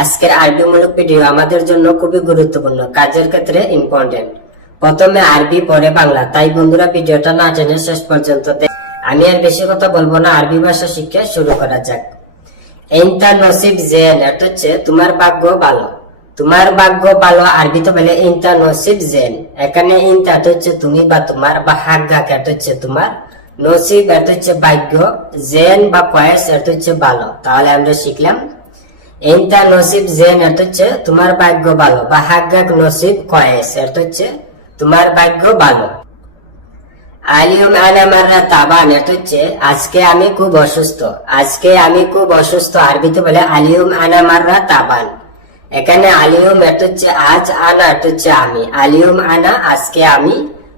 আজকের আরবিমূলক ভিডিও আমাদের জন্য খুবই গুরুত্বপূর্ণ, কাজের ক্ষেত্রে ইম্পর্টেন্ট। প্রথমে আরবি পরে বাংলা, তাই বন্ধুরা ভিডিওটা না টেনে শেষ পর্যন্ত আমি আর বেশি কথা বলবো না, আরবি ভাষা শিক্ষা শুরু করা যাক। ইনতা নসিব জেন, এটা হচ্ছে তোমার ভাগ্য ভালো। তোমার ভাগ্য ভালো আরবিতে বলে ইনতা নসিব জেন। এখানে ইনতা হচ্ছে তুমি বা তোমার, বা হাগ্গা এটা হচ্ছে তোমার, নসিব এটা হচ্ছে ভাগ্য, জেন বা কয়েস এটা হচ্ছে ভালো। তাহলে আমরা শিখলাম ইনতা নসিব জেন এটা হচ্ছে তোমার ভাগ্য ভালো, বা হাগ্গাক নসিব কয়েস এটা হচ্ছে তোমার ভাগ্য ভালো। আলিয়ম আনা মাররা তাবান, এটা হচ্ছে আজকে আমি খুব অসুস্থ। আজকে আমি খুব অসুস্থ আরবিতে বলে আলিয়ম আনা মাররা তাবান। এখানে আলিয়ম এটা হচ্ছে আজ, আনা এটা হচ্ছে আমি। আলিয়ম আনা আজকে আমি,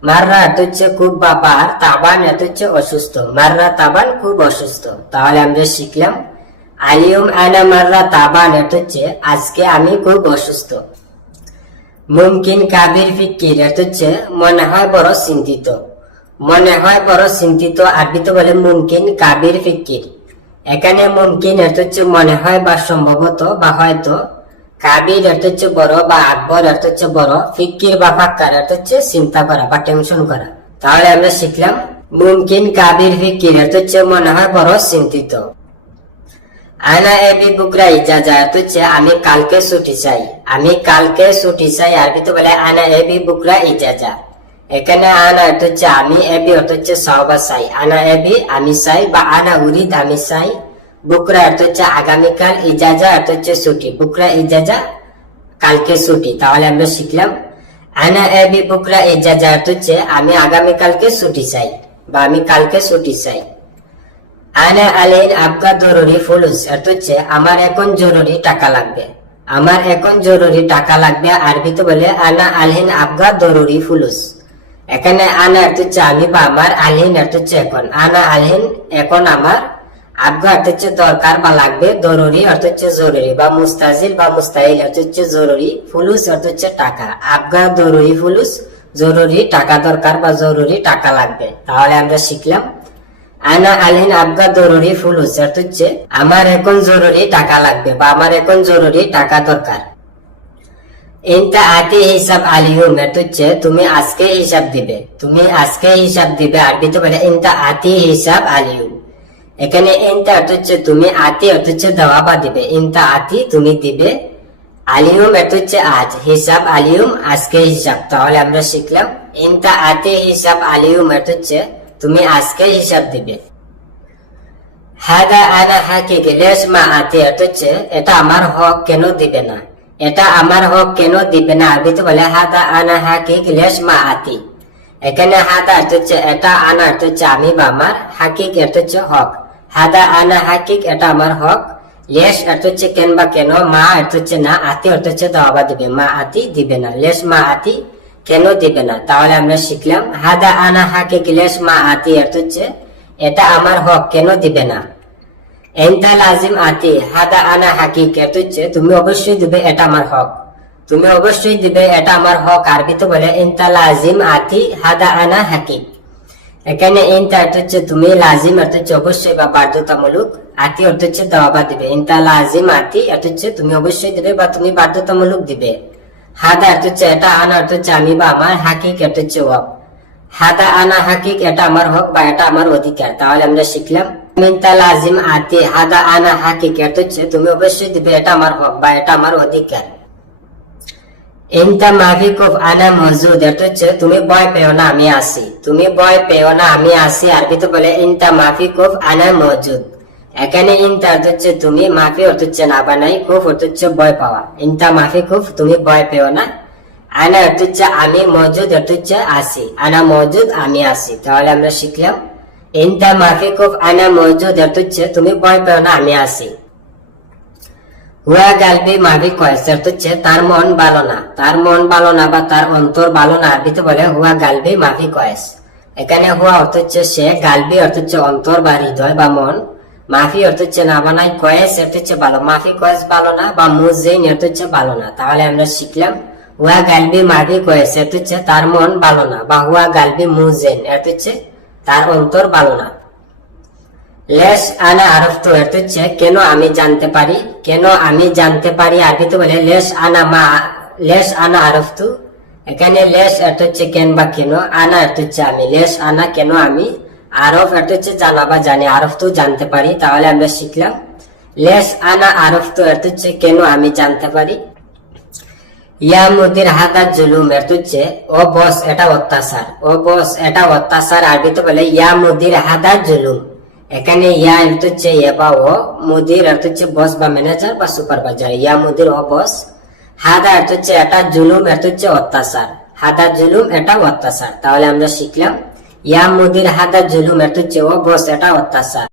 মাররা এটা হচ্ছে খুব বা পার, তাবান এটা হচ্ছে অসুস্থ। মাররা তাবান খুব অসুস্থ। তাহলে আমরা শিখলাম আলিয়ম আনা মাররা তাবান এটা হচ্ছে আজকে আমি খুব অসুস্থ। মুমকিন কাবির ফিকির, এটা হচ্ছে মনে হয় বড় চিন্তিত। মনে হয় বড় চিন্তিত আরবিতে বলে মুমকিন কাবির ফিকির। এখানে মুমকিন এটা হচ্ছে মনে হয় বা সম্ভবত বা হয়তো, কাবির এটা হচ্ছে বড় বা আকবর এটা হচ্ছে বড়, ফিকির বা ফাক্কার এটা হচ্ছে চিন্তা করা বা টেনশন করা। তাহলে আমরা শিখলাম মুমকিন কাবির ফিকির এটা হচ্ছে মনে হয় বড় চিন্তিত। আনা এবি বুকরা ইজাজা, এটা হচ্ছে আমি কালকে ছুটি চাই। আমি কালকে ছুটি চাই আরবিতে বলে আনা এবি বুকরা ইজাজা। এখানে আনা এটা হচ্ছে আমি, এবি এটা হচ্ছে সহবা চাই। আনা এবি আমি চাই, বা আনা উরিদ আমি চাই। বুকরা এটা হচ্ছে আগামীকাল, ইজাজা এটা হচ্ছে ছুটি। বুকরা ইজাজা কালকে ছুটি। তাহলে আমরা শিখলাম আনা এবি বুকরা ইজাজা এটা হচ্ছে আমি আগামীকালকে ছুটি চাই, বা আমি কালকে ছুটি চাই। আনা আলিন আবগা জরুরি ফুলুস, এটা হচ্ছে আমার এখন জরুরি টাকা লাগবে। আমার এখন জরুরি টাকা লাগবে আরবিতে বলে আনা আলহিন আবগা জরুরি ফুলুস। এখানে আনা এটা হচ্ছে আমি বা আমার, আলহিন এটা হচ্ছে এখন। আনা আলহিন এখন আমার, আবগা এটা হচ্ছে দরকার বা লাগবে, জরুরি অর্থ হচ্ছে জরুরি, বা মুস্তাজিল বা মুস্তাহিল অর্থ হচ্ছে জরুরি, ফুলুস অর্থ হচ্ছে টাকা। আবগা জরুরি ফুলুস, জরুরি টাকা দরকার বা জরুরি টাকা লাগবে। তাহলে আমরা শিখলাম আনা আলহিন আবগা জরুরি ফুলুস, অর্থ হচ্ছে আমার এখন জরুরি টাকা লাগবে, বা আমার এখন জরুরি টাকা দরকার। ইনতা আতি হিসাব আলিয়ুম, এটা হচ্ছে তুমি আজকে হিসাব দিবে। তুমি আজকে হিসাব দিবে আরবিতে বলে ইনতা আতি হিসাব আলিয়ুম। এখানে ইনতা অর্থ হচ্ছে তুমি, আতি অর্থ হচ্ছে দেওয়া বা দিবে। ইনতা আতি তুমি দিবে, আলিয়ুম এটা হচ্ছে আজ, হিসাব আলিয়ুম আজকে হিসাব। তাহলে আমরা শিখলাম ইনতা আতি হিসাব আলিয়ুম এটা হচ্ছে তুমি আজকে হিসাব দিবে। হাদা আনা হাকিক লেশ মা আতি, এটা হচ্ছে এটা আমার হক কেন দিবে না। এটা আমার হক কেন দিবে না আরবিতে বলে হাদা আনা হাকিক লেশ মা আতি। এখানে হাদা এটা হচ্ছে এটা, আনা এটা হচ্ছে আমি বা আমার, হাকিক এটা হচ্ছে হক। হাদা আনা হাকিক এটা আমার হক, লেশ এটা হচ্ছে কেন বা কেন, মা এটা হচ্ছে না, আতি অর্থ হচ্ছে দেওয়া বা দিবে। মা আতি দিবে না, লেশ মা আতি কেন দিবে না। তাহলে আমরা শিখলাম হাদা আনা হাকিক লেশ মা আতি অর্থ হচ্ছে এটা আমার হক কেন দিবে না। এনতা লাজিম আতি হাদা আনা হাকিক, এটা হচ্ছে তুমি অবশ্যই দিবে এটা আমার হক। তুমি অবশ্যই দিবে এটা আমার হক আরবিতে বলে এনতা লাজিম আতি হাদা আনা হাকিক। এখানে এনতা অর্থ হচ্ছে তুমি, লাজিম অর্থ হচ্ছে অবশ্যই বা বাধ্যতামূলক, আতি অর্থ হচ্ছে দেওয়া বা দিবে। এনতা লাজিম আতি অর্থ হচ্ছে তুমি অবশ্যই দিবে বা তুমি বাধ্যতামূলক দিবে। হাদা অর্থ হচ্ছে এটা, আনা অর্থ হচ্ছে আমি বা আমার, হাকিক অর্থ হচ্ছে হক। হাদা আনা হাকিক এটা আমার হক বা এটা আমার অধিকার। তাহলে আমরা শিখলাম মিনতা লাজিম আতি হাদা আনা হাকিক, এটা হচ্ছে তুমি অবশ্যই দিবে এটা আমার হক বা এটা আমার অধিকার। ইনতা মাফিকুফ আনা মজুদ, এটা হচ্ছে তুমি ভয় পেও না আমি আসি। তুমি ভয় পেও না আমি আসি আরবিতে বলে ইনতা মাফিকুফ আনা মজুদ। এখানে ইনতা অর্থ হচ্ছে তুমি, মাফি অর্থ হচ্ছে না বানাই, কুফ অর্থ হচ্ছে ভয় পাওয়া। ইনতা মাফিকুফ তুমি ভয় পেও না, আনা অর্থ হচ্ছে আমি, মজুদ অর্থ হচ্ছে আসি। আনা মজুদ আমি আসি। তাহলে আমরা শিখলাম ইনতা মাফিকুফ আনা মজুদ অর্থ হচ্ছে তুমি ভয় পেও না আমি আসি। হুয়া গালবি মাফি কয়েস, অর্থ হচ্ছে তার মন ভালো না। তার মন ভালো না বা তার অন্তর ভালো না আরবিতে বলে হুয়া গালবি মাফি কয়েস। এখানে হুয়া অর্থ হচ্ছে সে, গালবি অর্থ হচ্ছে অন্তর বা হৃদয় বা মন, মাফি অর্থ হচ্ছে না বানাই, কয়েস অর্থ হচ্ছে ভালো। মাফি কয়েস ভালো না, বা মুজেইন অর্থ হচ্ছে ভালো না। তাহলে আমরা শিখলাম হুয়া গালবি মাফি কয়েস অর্থ হচ্ছে তার মন ভালো না, বা হুয়া গালবি মুজেইন অর্থ হচ্ছে তার অন্তর ভালো না। লেশ আনা আরফতু অর্থ হচ্ছে কেন আমি জানতে পারি, কেন আমি জানতে পারি আরবিতে বলে লেশ আনা আরফতু। এখানে লেশ অর্থ হচ্ছে কেন বা কেন, আনা অর্থ হচ্ছে আমি, লেশ আনা কেন আমি, আরফ অর্থ হচ্ছে জানা বা জানি, আরফতু জানতে পারি। তাহলে আমরা শিখলাম লেশ আনা আরফতু অর্থ হচ্ছে কেন আমি জানতে পারি। ইয়া মুদির হাদা জুলুম অর্থ হচ্ছে ও বস এটা অত্যাচার, ও বস এটা অত্যাচার আরবিতে বলে ইয়া মুদির হাদা জুলুম। এখানে ইয়া অর্থ হচ্ছে এ বা ও, মুদির অর্থ হচ্ছে বস বা ম্যানেজার বা সুপারভাইজার, ইয়া মুদির ও বস, হাদা অর্থ হচ্ছে এটা, জুলুম অর্থ হচ্ছে অত্যাচার, হাদা জুলুম এটা অত্যাচার। তাহলে আমরা শিখলাম ইয়া মুদির হাদা জুলুম অর্থ হচ্ছে ও বস এটা অত্যাচার।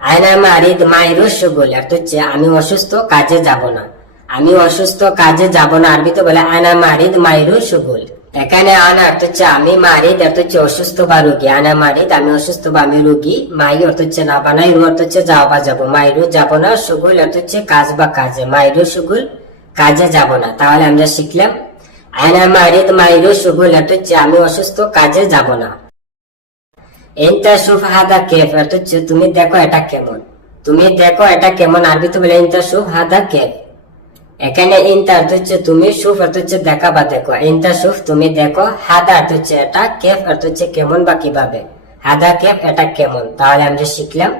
আয়না মারিদ মাইরু শুগুল অর্থ হচ্ছে আমি অসুস্থ কাজে যাব না, আমি অসুস্থ কাজে যাব না আরবিতে বলে আয়না মারিদ মাইরু শুগুল। এখানে আনা অর্থ হচ্ছে আমি, মারিদ অর্থ হচ্ছে অসুস্থ বা রোগী, আয়না মারিদ আমি অসুস্থ বা আমি রোগী, মাই অর্থ হচ্ছে না বা নাই, রু অর্থ হচ্ছে যাও বা যাবো, মাইরু যাব না, শুগুল অর্থ হচ্ছে কাজ বা কাজে, মাইরু শুগুল কাজে যাব না। তাহলে আমরা শিখলাম আয়না মারিদ মাইরু শুগুল অর্থ হচ্ছে আমি অসুস্থ কাজে যাব না। ইনতা শুফ হাদা কেফ অর্থ হচ্ছে তুমি দেখো এটা কেমন, তুমি দেখো এটা কেমন আরবিতে বলে ইনতা শুফ হাদা কেফ। এখানে ইনতা অর্থ হচ্ছে তুমি, শুফ অর্থ হচ্ছে দেখা বা দেখো, ইনতা শুফ তুমি দেখো, হাদা অর্থ হচ্ছে এটা, কেফ অর্থ হচ্ছে কেমন বা কিভাবে, হাদা কেফ এটা কেমন। তাহলে আমরা শিখলাম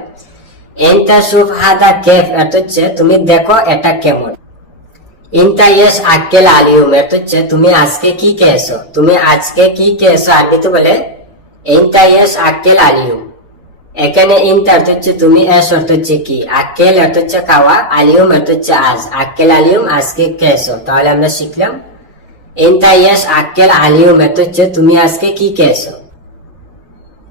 ইনতা শুফ হাদা কেফ অর্থ হচ্ছে তুমি দেখো এটা কেমন। ইনতা ইয়েস আক্কেল আলিউম অর্থ হচ্ছে তুমি আজকে কি খেয়েছো, তুমি আজকে কি খেয়েছো আরবিতে বলে ইনতা ইয়েস আক্কেল আলিউম। এখানে ইনতা অর্থ হচ্ছে তুমি, এস অর্থ হচ্ছে কি, আক্কেল অর্থ হচ্ছে খাওয়া, আলিউম অর্থ হচ্ছে আজ, আক্কেল আলিউম আজকে খেয়েছো। তাহলে আমরা শিখলাম ইনতা ইয়েস আক্কেল আলিউম অর্থ হচ্ছে তুমি আজকে কি খেয়েছো।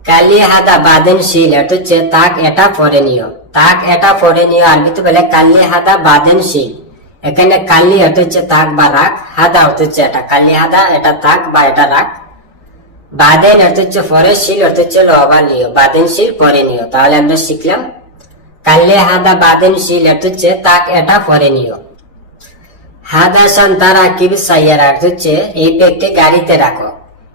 কালি হাদা বাদেন শিল অর্থ হচ্ছে তাক এটা পরে নিও, তাক এটা পরে নিও আরবিতে বলে কালি হাদা বাদেন শিল। এখানে কালি অর্থ হচ্ছে তাক বা রাখ, হাদা অর্থ হচ্ছে এটা, কালি হাদা এটা তাক বা এটা রাখ, বাদেন অর্থ হচ্ছে পরে, শিল অর্থ হচ্ছে লবা নিও, বাদেন শিল পরে নিও। তাহলে আমরা শিখলাম কালে হাদা বাদেন শিল অর্থ হচ্ছে তাক এটা পরে নিও। হাদা শান্তা রাকিব সাইয়ারা অর্থ হচ্ছে এই ব্যক্তি গাড়িতে রাখো,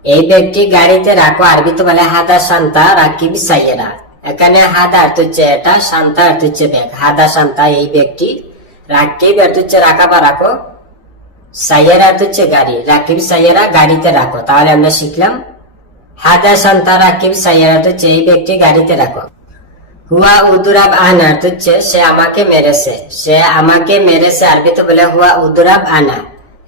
এই ব্যক্তি গাড়িতে রাখো আরবিতে বলে হাদা শান্তা রাকিব সাইয়ারা। এখানে হাদা অর্থ হচ্ছে এটা, শান্তা অর্থ হচ্ছে ব্যাগ, হাদা শান্তা এই ব্যক্তি, রাকিব অর্থ হচ্ছে রাখা বা রাখো, সাইয়ারা অর্থ হচ্ছে গাড়ি, রাকিব সাইয়ারা গাড়িতে রাখো। তাহলে আমরা শিখলাম হাদা শান্তা রাকিব সাইয়ারা অর্থ হচ্ছে এই ব্যক্তি গাড়িতে রাখো। হুয়া উদুরাব আনা অর্থ হচ্ছে সে আমাকে মেরেছে, সে আমাকে মেরেছে আরবিতে বলে হুয়া উদুরাব আনা।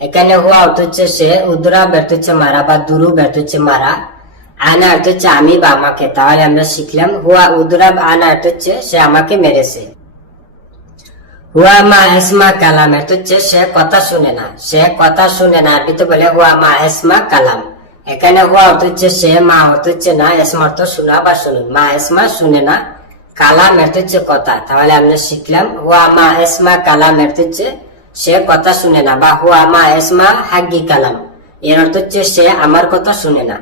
এখানে হুয়া অর্থ হচ্ছে সে, উদুরাব অর্থ হচ্ছে মারা বা দুরুব অর্থ হচ্ছে মারা, আনা অর্থ হচ্ছে আমি বা আমাকে। তাহলে আমরা শিখলাম হুয়া উদুরাব আনা অর্থ হচ্ছে সে আমাকে মেরেছে। হুয়া মা এসমা কালাম অর্থ হচ্ছে সে কথা শুনে না, সে কথা শুনে না আরবিতে বলে হুয়া মা এসমা কালাম। এখানে হুয়া অর্থ হচ্ছে সে, মা অর্থ হচ্ছে না, এসমা অর্থ শোনা বা শুনুন, মা এসমা শুনে না, কালাম অর্থ হচ্ছে কথা। তাহলে আমরা শিখলাম হুয়া মা এসমা কালাম অর্থ হচ্ছে সে কথা শুনে না, বা হুয়া মা এসমা হাগি কালাম এর অর্থ হচ্ছে সে আমার কথা শুনে না।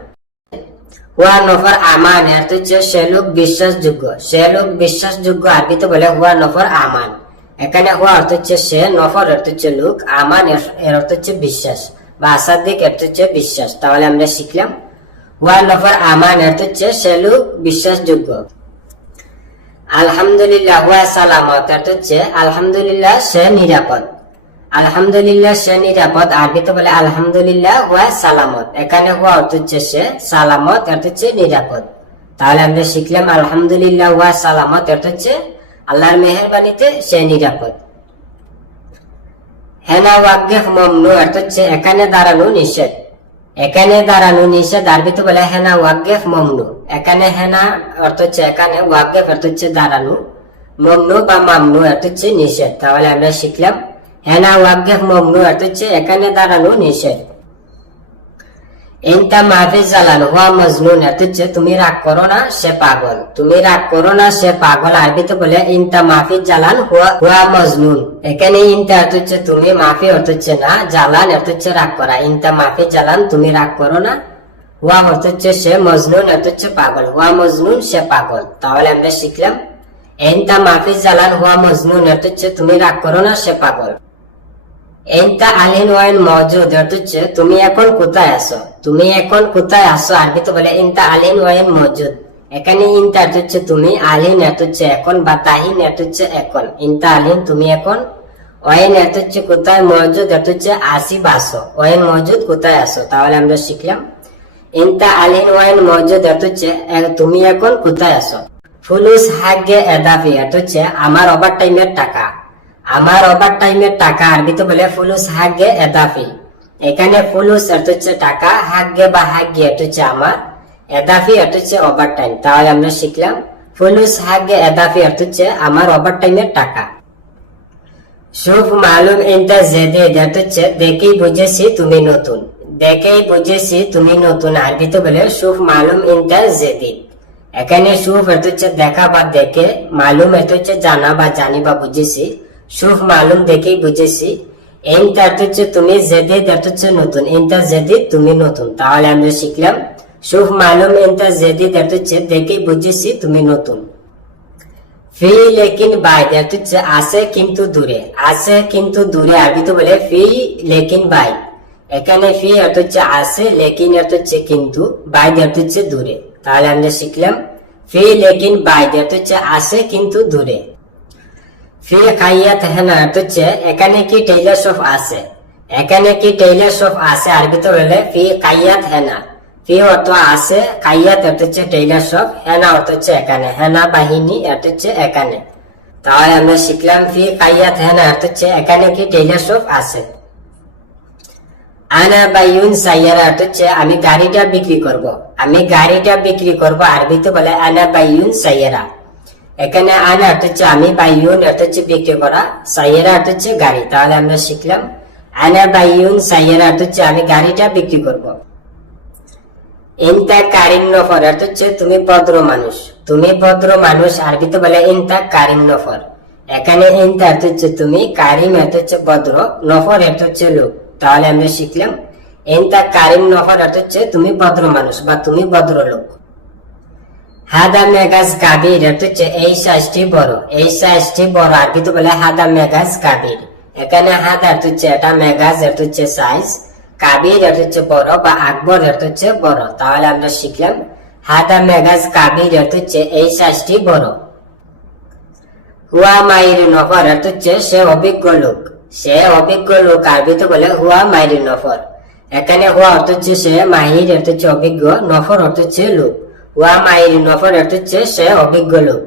হুয়া নফর আমান অর্থ হচ্ছে সে লোক বিশ্বাসযোগ্য, সে লোক বিশ্বাসযোগ্য আরবিতে বলে হুয়া নফর আমান। এখানে হুয়া অর্থ হচ্ছে সে, নফর অর্থ হচ্ছে লোক, আমান এর অর্থ হচ্ছে বিশ্বাস বা আসাদিক অর্থ হচ্ছে বিশ্বাস। তাহলে আমরা শিখলাম হুয়া নফর আমান অর্থ হচ্ছে সে লোক বিশ্বাসযোগ্য। আলহামদুলিল্লাহ হুয়া সালামত অর্থ হচ্ছে আলহামদুলিল্লাহ সে নিরাপদ, আলহামদুলিল্লাহ সে নিরাপদ আরবিতে বলে আলহামদুলিল্লাহ হুয়া সালামত। এখানে হুয়া অর্থ হচ্ছে সে, সালামত অর্থ হচ্ছে নিরাপদ। তাহলে আমরা শিখলাম আলহামদুলিল্লাহ হুয়া সালামত অর্থ হচ্ছে আল্লাহর মেহেরবানিতে সে নিরাপদ। হেনা ওয়াকফ মামনু অর্থ হচ্ছে এখানে দাঁড়ানো নিষেধ, এখানে দাঁড়ানো নিষেধ আরবিতে বলে হেনা ওয়াকফ মামনু। এখানে হেনা অর্থ হচ্ছে এখানে, ওয়াকফ অর্থ হচ্ছে দাঁড়ানো, মামনু বা মামনু অর্থ হচ্ছে নিষেধ। তাহলে আমরা শিখলাম হেনা ওয়াকফ মামনু অর্থ হচ্ছে এখানে দাঁড়ানো নিষেধ। ইনতা মাহফিজ জালান হুয়া মজনুন অর্থ হচ্ছে তুমি রাগ করো না সে পাগল, তুমি রাগ করো না সে পাগল আরবিতে বলে ইনতা মাহফিজ জালান হুয়া মজনুন। এখানে ইনতা অর্থ হচ্ছে তুমি, মাফি অর্থ হচ্ছে না, জালান অর্থ হচ্ছে রাগ করা, ইনতা মাহফিজ জালান তুমি রাগ করো না, হুয়া অর্থ হচ্ছে সে, মজনুন অর্থ হচ্ছে পাগল, হুয়া মজনুন সে পাগল। তাহলে আমরা শিখলাম ইনতা মাহফিজ জালান হুয়া মজনুন অর্থ হচ্ছে তুমি রাগ করো না সে পাগল। ইনতা আলিন ওয়াইন মওজুদ অর্থ হচ্ছে তুমি এখন কোথায় আছো, তুমি এখন কোথায় আছো আরবিতে বলে ইনতা আলিন ওয়াইন মওজুদ। এখানে ইনতা অর্থ হচ্ছে তুমি, আলিন অর্থ হচ্ছে এখন, বা তাহিন অর্থ হচ্ছে এখন। ইনতা আলিন তুমি এখন, ওয়েন অর্থ হচ্ছে কোথায়, মজুদ অর্থ হচ্ছে আসি বা আসো, ওয়েন মজুদ কোথায় আসো। তাহলে আমরা শিখলাম ইনতা আলিন ওয়েন মজুদ অর্থ হচ্ছে তুমি এখন কোথায় আসো। ফুলুস হাগে এদাফি অর্থ হচ্ছে আমার ওভার টাইমের টাকা। আমার ওভার টাইমের টাকা আরবিতে বলে ফুলুস হাগে এদাফি। এখানে ফুলুস অর্থ হচ্ছে টাকা, হাগে বা হাগি অর্থ হচ্ছে আমার, এদাফি অর্থ হচ্ছে ওভার টাইম। তাহলে আমরা শিখলাম ফুলুস হাগে এদাফি অর্থ হচ্ছে আমার ওভার টাইমের টাকা। শুভ মালুম ইনতা জেদিদ অর্থ হচ্ছে দেখেই বুঝেছি তুমি নতুন। দেখেই বুঝেছি তুমি নতুন আরবিতে বলে শুভ মালুম ইনতা জেদিদ। এখানে শুভ অর্থ হচ্ছে দেখা বা দেখে, মালুম অর্থ হচ্ছে জানা বা জানি বা বুঝেছি। শুভ মালুম দেখেই বুঝেছি। ইনতা অর্থ হচ্ছে তুমি, জেদিদ অর্থ হচ্ছে নতুন। ইনতা জেদিদ তুমি নতুন। তাহলে আমরা শিখলাম শুভ মালুম ইনতা জেদিদ অর্থ হচ্ছে দেখেই বুঝেছি তুমি নতুন। ফি লেকিন বাইদ অর্থ হচ্ছে আছে কিন্তু দূরে। আছে কিন্তু দূরে আরবিতে বলে ফি লেকিন বাইদ। এখানে ফি অর্থ হচ্ছে আছে, লেকিন অর্থ হচ্ছে কিন্তু, বাইদ অর্থ হচ্ছে দূরে। তাহলে আমরা শিখলাম ফি লেকিন বাইদ অর্থ হচ্ছে আছে কিন্তু দূরে। ফি খাইয়াত হেনা অর্থ হচ্ছে এখানে কি টেইলার্স অফ আছে। এখানে কি টেইলার্স অফ আছে আরবিতে বলে ফি খাইয়াত হেনা। ফি অর্থ আছে, খাইয়াত অর্থ হচ্ছে টেইলার্স অফ, হেনা অর্থ হচ্ছে এখানে, হেনা বাহিনী অর্থ হচ্ছে এখানে। তাহলে আমরা শিখলাম ফি খাইয়াত হেনা অর্থ হচ্ছে এখানে কি টেইলার্স অফ আছে। আনা বাইউন সাইয়ারা অর্থ হচ্ছে আমি গাড়িটা বিক্রি করব। আমি গাড়িটা বিক্রি করব আরবিতে বলে আনা বাইউন সাইয়ারা। এখানে আনা অর্থ হচ্ছে আমি, বাইউন অর্থ হচ্ছে বিক্রি করা, সাইয়ারা অর্থ হচ্ছে গাড়ি। তাহলে আমরা শিখলাম আনা বাইউন সাইয়ারা অর্থ হচ্ছে আমি গাড়িটা বিক্রি করব। ইনতা কারিম নফর অর্থ হচ্ছে তুমি ভদ্র মানুষ। তুমি ভদ্র মানুষ আরবিতে বলে ইনতা কারিম নফর। এখানে ইনতা অর্থ হচ্ছে তুমি, কারিম অর্থ হচ্ছে ভদ্র, নফর অর্থ হচ্ছে লোক। তাহলে আমরা শিখলাম ইনতা কারিম নফর অর্থ হচ্ছে তুমি ভদ্র মানুষ বা তুমি ভদ্র লোক। হাদা মেগাজ কাবির অর্থ হচ্ছে এই সাইজটি বড়। এই সাইজটি বড় আরবিতে বলে হাদা মেগাজ কাবির। এখানে হাদা অর্থ হচ্ছে এটা, মেগাজ অর্থ হচ্ছে সাইজ, কাবির অর্থ হচ্ছে বড় বা আকবর অর্থ হচ্ছে বড়। তাহলে আমরা শিখলাম হাদা মেগাজ কাবির অর্থ হচ্ছে এই সাইজটি বড়। হুয়া মাইর নফর অর্থ হচ্ছে সে অভিজ্ঞ লোক। সে অভিজ্ঞ লোক আরবিতে বলে হুয়া মাইর নফর। এখানে হুয়া অর্থ হচ্ছে সে, মাহির অর্থ হচ্ছে অভিজ্ঞ, নফর অর্থ হচ্ছে লোক। হুয়া মাইর নফর অর্থ হচ্ছে সে অভিজ্ঞ লোক।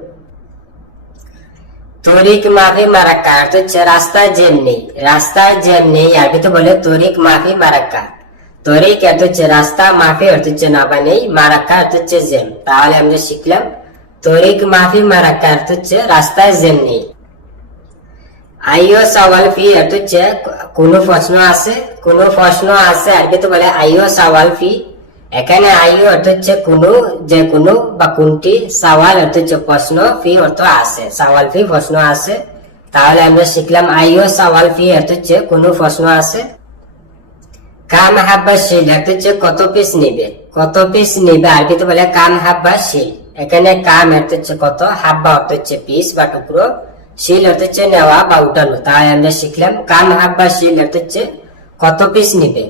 তরিক মাফি মারাক্কা অর্থ হচ্ছে রাস্তায় জ্যাম নেই। রাস্তায় জ্যাম নেই আরবিতে বলে তরিক মাফি মারাক্কা। তরিক অর্থ হচ্ছে রাস্তা, মাফি অর্থ হচ্ছে না বা নেই, মারাক্কা অর্থ হচ্ছে জ্যাম। তাহলে আমরা শিখলাম তরিক মাফি মারাক্কা অর্থ হচ্ছে রাস্তায় জ্যাম নেই। আইও সওয়াল ফি অর্থ হচ্ছে কোনো প্রশ্ন আছে। কোনো প্রশ্ন আছে আরবিতে বলে আইও সওয়াল ফি। এখানে আইও অর্থ হচ্ছে কোনো, যে কোনো বা কোনটি, সওয়াল অর্থ হচ্ছে প্রশ্ন, ফি অর্থ আছে, সওয়াল ফি প্রশ্ন আছে। তাহলে আমরা শিখলাম আইও সওয়াল ফি অর্থ হচ্ছে কোনো প্রশ্ন আছে। কাম হাব্বা শিল অর্থ হচ্ছে কত পিস নিবে। কত পিস নিবে আরবিতে বলে কাম হাব্বা শিল। এখানে কাম অর্থ হচ্ছে কত, হাব্বা অর্থ হচ্ছে পিস বা টুকরো, শিল অর্থ হচ্ছে নেওয়া বা উঠানো। তাহলে আমরা শিখলাম কাম হাব্বা শিল অর্থ হচ্ছে কত পিস নিবে।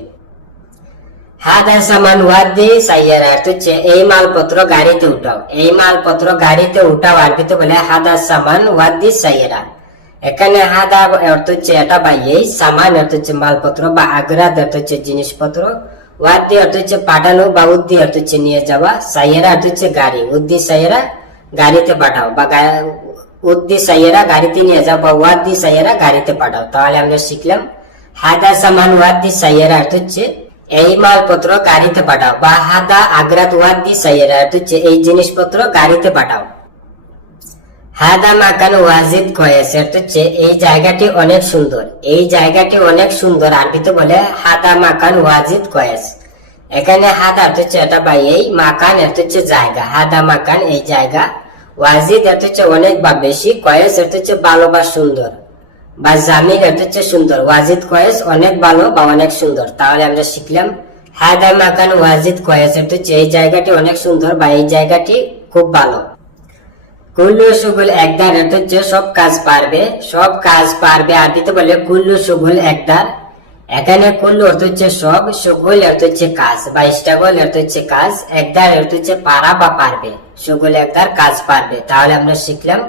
হাদা সামান ওয়াদি সাইয়ারা অর্থ হচ্ছে এই মালপত্র গাড়িতে উঠাও। এই মালপত্র গাড়িতে উঠাও আরবিতে বলে হাদা সামান ওয়াদি সাইয়ারা। এখানে হাদা অর্থ হচ্ছে এটা বা এই, সামান অর্থ হচ্ছে মালপত্র বা আগ্রাদ অর্থ হচ্ছে জিনিসপত্র, ওয়াদি অর্থ হচ্ছে পাঠানো বা উদ্দি অর্থ হচ্ছে নিয়ে যাওয়া, সাইয়ারা অর্থ হচ্ছে গাড়ি। উদ্দি সাইয়ারা গাড়িতে পাঠাও, বা উদ্দি সাইয়ারা গাড়িতে নিয়ে যাও, বা ওয়াদি সাইয়ারা গাড়িতে পাঠাও। তাহলে আমরা শিখলাম হাদা সামান ওয়াদি সাইয়ারা অর্থ হচ্ছে এই মালপত্র গাড়িতে পাঠাও, বা হাদা আগ্রাদ ওয়াদি সাইয়ারা অর্থ হচ্ছে এই জিনিসপত্র গাড়িতে পাঠাও। হাদা মাকান ওয়াজিদ কয়েস অর্থ হচ্ছে এই জায়গাটি অনেক সুন্দর। এই জায়গাটি অনেক সুন্দর আরবিতে বলে হাদা মাকান ওয়াজিদ কয়েস। এখানে হাদা অর্থ হচ্ছে এটা বা এই, মাকান অর্থ হচ্ছে জায়গা, হাদা মাকান এই জায়গা, ওয়াজিদ অর্থ হচ্ছে অনেক বা বেশি, কয়েস অর্থ হচ্ছে ভালো বা সুন্দর, বা জামিল অর্থ হচ্ছে সুন্দর। ওয়াজিদ কয়েস অনেক ভালো বা অনেক সুন্দর। তাহলে আমরা শিখলাম হাদা মাকান ওয়াজিদ কয়েস অর্থ হচ্ছে এই জায়গাটি অনেক সুন্দর বা এই জায়গাটি খুব ভালো। কুল্লু সুগুল একদার অর্থ হচ্ছে সব কাজ পারবে। সব কাজ পারবে আরবিতে বলে কুল্লু সুগুল একদার। এখানে কুল্লু অর্থ হচ্ছে সব, সুগুল অর্থ হচ্ছে কাজ বা স্ট্রাগল অর্থ হচ্ছে কাজ, একদার অর্থ হচ্ছে পারা বা পারবে, সুগুল একদার কাজ পারবে। তাহলে আমরা শিখলাম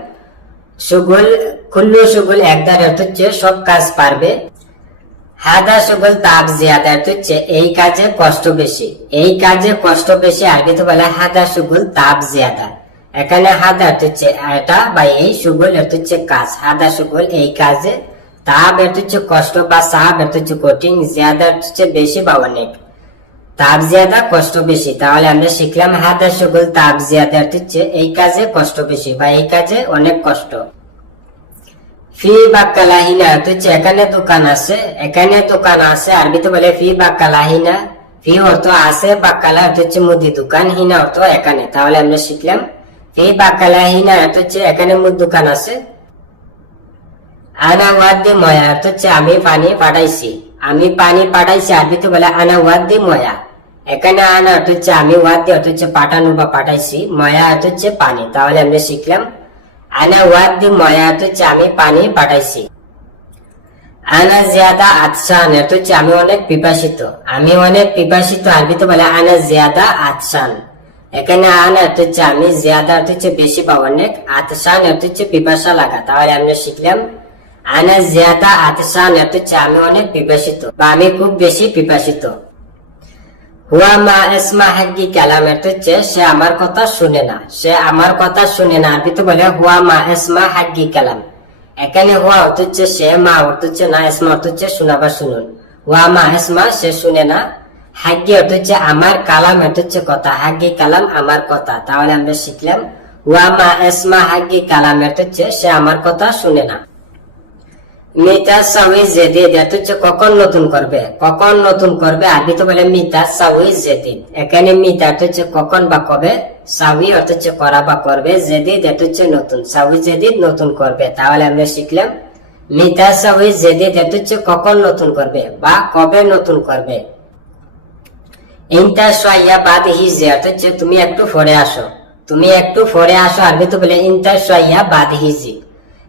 সুগুল কুল্লু সুগুল একদার অর্থ হচ্ছে সব কাজ পারবে। হাদা সুগুল তাপ জিয়াদা অর্থ হচ্ছে এই কাজে কষ্ট বেশি, এই কাজে কষ্ট বেশি আরবিতে বলে হাদা সুগুল তাপ জিয়াদা। এখানে হাদা অর্থ হচ্ছে এটা বা এই, সুগুল অর্থ হচ্ছে কাজ, হাদা সুগুল এই কাজে, তাপ অর্থ হচ্ছে কষ্ট বা সাহাব অর্থ হচ্ছে কঠিন, জিয়াদা অর্থ হচ্ছে বেশি বা অনেক, তাপ জিয়াদা কষ্ট বেশি। তাহলে আমরা শিখলাম হাদা সুগুল তাপ জিয়াদা অর্থ হচ্ছে এই কাজে কষ্ট বেশি বা এই কাজে অনেক কষ্ট। ফি বাক্কালাহিনা অর্থ হচ্ছে এখানে দোকান আছে, এখানে দোকান আছে আরবিতে বলে ফি বাক্কালাহিনা। ফি অর্থ আছে, বাক্কালা অর্থ হচ্ছে মুদি দোকান, হিনা অর্থ এখানে। তাহলে আমরা শিখলাম ফি বাক্কালাহিনা অর্থ হচ্ছে এখানে মুদি দোকান আছে। আনা ওয়াদ্দি ময়া অর্থ হচ্ছে আমি পানি পাঠাইছি, আমি পানি পাঠাইছি আরবিতে বলে আনা ওয়াদ্দি ময়া। এখানে আনা অর্থ হচ্ছে আমি, ওয়াদ্দি অর্থ হচ্ছে পাঠানো বা পাঠাইছি, ময়া অর্থ হচ্ছে পানি। তাহলে আমরা শিখলাম আনা ওয়াদ্দি ময়া অর্থ হচ্ছে আমি পানি পাঠাইছি। আনা জিয়াদা আতশান অর্থ হচ্ছে আমি অনেক পিপাসিত, আমি অনেক পিপাসিত আরবিতে বলে আনা জিয়াদা আতশান। এখানে আনা অর্থ হচ্ছে আমি, জিয়াদা অর্থ হচ্ছে বেশি বা অনেক, আতশান অর্থ হচ্ছে পিপাসা লাগা। তাহলে আমরা শিখলাম আনা জিয়াদা আতশান অর্থ হচ্ছে আমি অনেক পিপাসিত বা আমি খুব বেশি পিপাসিত। হুয়া মা ইসমা হাক্কি কালাম অর্থ হচ্ছে সে আমার কথা শুনে না, সে আমার কথা শুনে না আরবিতে বলে হুয়া মা ইসমা হাক্কি কালাম। এখানে হুয়া অর্থ হচ্ছে সে, মা অর্থ হচ্ছে না, ইসমা অর্থ হচ্ছে শোনা বা শুনুন। হুয়া মা ইসমা সে শুনে না, হাক্কি অর্থ হচ্ছে আমার, কালাম অর্থ হচ্ছে কথা, হাক্কি কালাম আমার কথা। তাহলে আমরা শিখলাম হুয়া মা ইসমা হাক্কি কালাম অর্থ হচ্ছে সে আমার কথা শুনে না। মিতা সাউই জেদিদ অর্থ হচ্ছে কখন নতুন করবে, কখন নতুন করবে আরবিতে বলে মিতা সাউই জেদিদ। এখানে মিতা অর্থ হচ্ছে কখন বা কবে, সাউই অর্থ হচ্ছে করা বা করবে, জেদিদ অর্থ হচ্ছে নতুন, সাউই জেদিদ নতুন করবে। তাহলে আমরা শিখলাম মিতা সাউই জেদিদ অর্থ হচ্ছে কখন নতুন করবে বা কবে নতুন করবে। ইনতা শাইয়া বাদ হিজি অর্থ হচ্ছে তুমি একটু পরে আসো, তুমি একটু পরে আসো আরবিতে বলে ইনতা শাইয়া বাদ হিজি।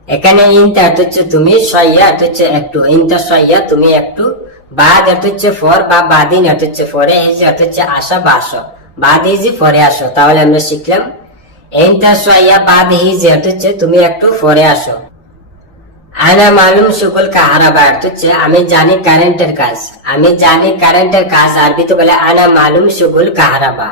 এখানে ইনতা অর্থ হচ্ছে তুমি, শাইয়া অর্থ হচ্ছে একটু, ইনতা শাইয়া তুমি একটু, বাদ অর্থ হচ্ছে ফর বা বাদিন অর্থ হচ্ছে পরে, হিজি অর্থ হচ্ছে আসা বা আসো, বাদ হিজি পরে আসো। তাহলে আমরা শিখলাম ইনতা শাইয়া বাদ হিজি অর্থ হচ্ছে তুমি একটু পরে আসো। আনা মালুম সুগুল কাহারাবা অর্থ হচ্ছে আমি জানি কারেন্টের কাজ, আমি জানি কারেন্টের কাজ আরবিতে বলে আনা মালুম সুগুল কাহারাবা।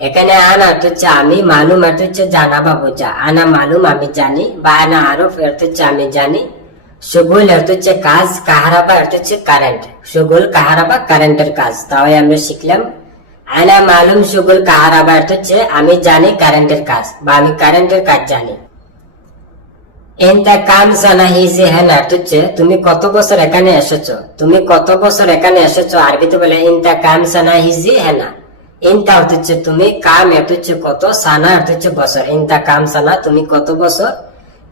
এখানে আনা অর্থ হচ্ছে আমি, মালুম অর্থ হচ্ছে জানা বা বোঝা, আনা মালুম আমি জানি বা আনা আরফ অর্থ হচ্ছে আমি জানি, সুগুল অর্থ হচ্ছে কাজ, কাহারাবা অর্থ হচ্ছে কারেন্ট, সুগুল কাহারাবা কারেন্টের কাজ। তাহলে আমরা শিখলাম আনা মালুম সুগুল কাহারাবা অর্থ হচ্ছে আমি জানি কারেন্টের কাজ বা আমি কারেন্টের কাজ জানি। এনতা কাম সানা হিজি হেন অর্থ হচ্ছে তুমি কত বছর এখানে এসেছো, তুমি কত বছর এখানে এসেছো আরবিতে বলে ইনতা কাম সানা হিজি হেনা। ইনতা অর্থ হচ্ছে তুমি, কাম অর্থ হচ্ছে কত, সানা অর্থ হচ্ছে বছর, ইনতা কাম সানা তুমি কত বছর,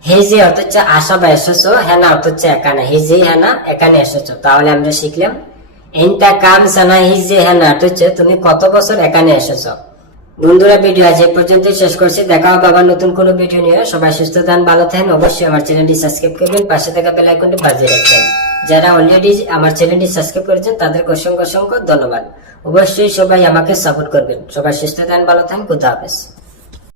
হিজি অর্থ হচ্ছে আসা বা এসেছো, হেনা অর্থ হচ্ছে এখানে, হিজি হেনা এখানে এসেছো। তাহলে আমরা শিখলাম ইনতা কাম সানা হিজি হেনা অর্থ হচ্ছে তুমি কত বছর এখানে এসেছো। বন্ধুরা ভিডিও আজ এই পর্যন্ত শেষ করছি, দেখা হবে আবার নতুন কোনো ভিডিও নিয়ে। সবাই সুস্থ থাকেন, ভালো থাকেন, অবশ্যই আমার চ্যানেলটি সাবস্ক্রাইব করবেন, পাশে থাকা বেল আইকনটি বাজিয়ে রাখবেন। যারা অলরেডি আমার চ্যানেলটি সাবস্ক্রাইব করেছেন তাদেরকে অসংখ্য অসংখ্য ধন্যবাদ। অবশ্যই সবাই আমাকে সাপোর্ট করবেন। সবাই সুস্থ থাকেন, ভালো থাকেন, খুদা হাফেজ।